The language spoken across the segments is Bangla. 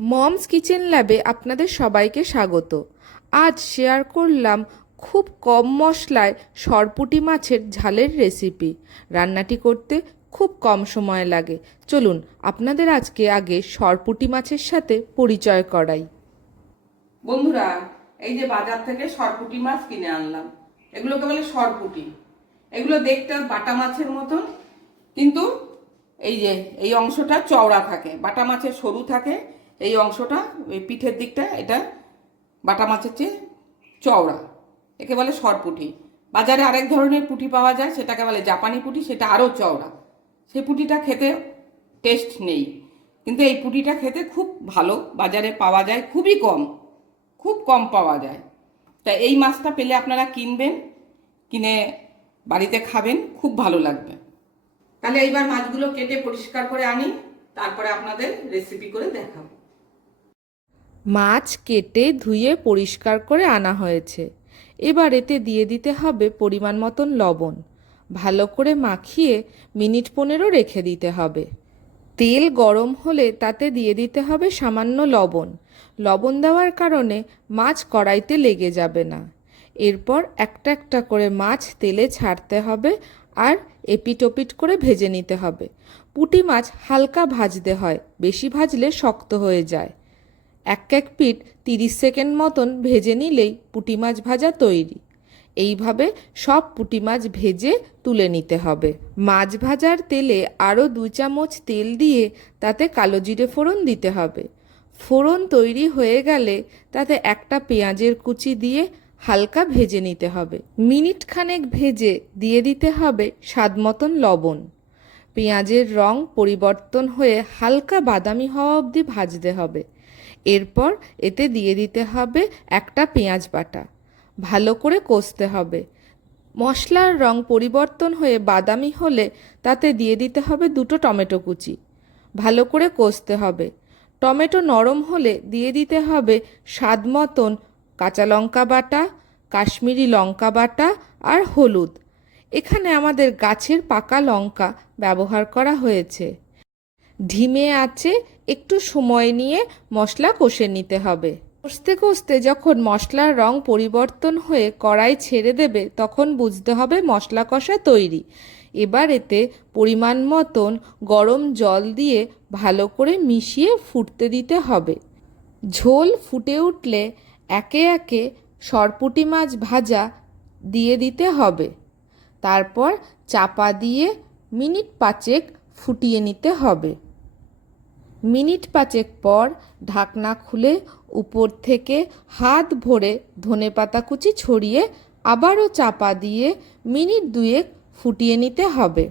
মমস কিচেন ল্যাবে আপনাদের সবাইকে স্বাগত। আজ শেয়ার করলাম খুব কম মশলায় সরপুটি মাছের ঝালের রেসিপি। রান্নাটি করতে খুব কম সময় লাগে। চলুন, আপনাদের আজকে আগে সরপুটি মাছের সাথে পরিচয় করাই। বন্ধুরা, এই যে বাজার থেকে সরপুটি মাছ কিনে আনলাম। এগুলোকে বলে সরপুটি। এগুলো দেখতে বাটা মাছের মতন, কিন্তু এই যে, এই অংশটা চওড়া থাকে। বাটা মাছের সরু থাকে এই অংশটা, এই পিঠের দিকটা, এটা বাটা মাছের চেয়ে চওড়া। একে বলে সরপুটি বাজারে আরেক ধরনের পুঁটি পাওয়া যায়, সেটাকে বলে জাপানি পুঁটি, সেটা আরও চওড়া। সেই পুঁটিটা খেতে টেস্ট নেই, কিন্তু এই পুঁটিটা খেতে খুব ভালো, বাজারে পাওয়া যায়, খুবই কম, খুব কম পাওয়া যায়। তা এই মাছটা পেলে আপনারা কিনবেন, কিনে বাড়িতে খাবেন, খুব ভালো লাগবে। তাহলে এইবার মাছগুলো কেটে পরিষ্কার করে আনি, তারপরে আপনাদের রেসিপি করে দেখাবো। মাছ কেটে ধুয়ে পরিষ্কার করে আনা হয়েছে। এবার এতে দিয়ে দিতে হবে পরিমাণ মতন লবণ। ভালো করে মাখিয়ে মিনিট পনেরো রেখে দিতে হবে। তেল গরম হলে তাতে দিয়ে দিতে হবে সামান্য লবণ। লবণ দেওয়ার কারণে মাছ কড়াইতে লেগে যাবে না। এরপর একটা একটা করে মাছ তেলে ছাড়তে হবে আর এপিটোপিট করে ভেজে নিতে হবে। পুঁটি মাছ হালকা ভাজতে হয়, বেশি ভাজলে শক্ত হয়ে যায়। এক এক পিঠ তিরিশ সেকেন্ড মতন ভেজে নিলেই পুঁটি মাছ ভাজা তৈরি। এইভাবে সব পুঁটি মাছ ভেজে তুলে নিতে হবে। মাছ ভাজার তেলে আরও দু চামচ তেল দিয়ে তাতে কালো জিরে ফোড়ন দিতে হবে। ফোড়ন তৈরি হয়ে গেলে তাতে একটা পেঁয়াজের কুচি দিয়ে হালকা ভেজে নিতে হবে। মিনিট খানেক ভেজে দিয়ে দিতে হবে স্বাদ মতন লবণ। পেঁয়াজের রং পরিবর্তন হয়ে হালকা বাদামি হওয়া অবধি ভাজতে হবে। এরপর এতে দিয়ে দিতে হবে একটা পেঁয়াজ বাটা। ভালো করে কষতে হবে। মশলার রং পরিবর্তন হয়ে বাদামি হলে তাতে দিয়ে দিতে হবে দুটো টমেটো কুচি। ভালো করে কষতে হবে। টমেটো নরম হলে দিয়ে দিতে হবে স্বাদ মতন কাঁচা লঙ্কা বাটা, কাশ্মীরি লঙ্কা বাটা আর হলুদ। এখানে আমাদের গাছের পাকা লঙ্কা ব্যবহার করা হয়েছে। ধিমে আছে, একটু সময় নিয়ে মশলা কষে নিতে হবে। কষতে কষতে যখন মশলার রং পরিবর্তন হয়ে কড়াই ছেড়ে দেবে, তখন বুঝতে হবে মশলা কষা তৈরি। এবার এতে পরিমাণ মতন গরম জল দিয়ে ভালো করে মিশিয়ে ফুটতে দিতে হবে। ঝোল ফুটে উঠলে একে একে সরপুটি মাছ ভাজা দিয়ে দিতে হবে। তারপর চাপা দিয়ে মিনিট পাঁচেক ফুটিয়ে নিতে হবে। মিনিট পাঁচেক পর ঢাকনা খুলে উপর থেকে হাত ভরে ধনেপাতা কুচি ছড়িয়ে আবারও চাপা দিয়ে মিনিট দুয়েক ফুটিয়ে নিতে হবে।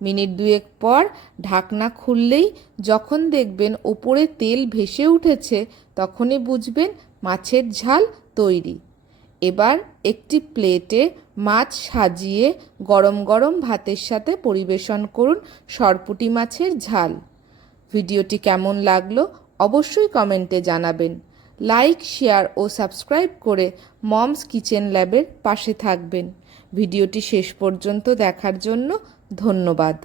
মিনিট দুয়েক পর ঢাকনা খুললেই যখন দেখবেন ওপরে তেল ভেসে উঠেছে, তখনই বুঝবেন মাছের ঝাল তৈরি। এবার একটি প্লেটে মাছ সাজিয়ে গরম গরম ভাতের সাথে পরিবেশন করুন সরপুটি মাছের ঝাল। ভিডিওটি কেমন লাগল অবশ্যই কমেন্টে জানাবেন। লাইক, শেয়ার ও সাবস্ক্রাইব করে মমস কিচেন ল্যাবের পাশে থাকবেন। ভিডিওটি শেষ পর্যন্ত দেখার জন্য ধন্যবাদ।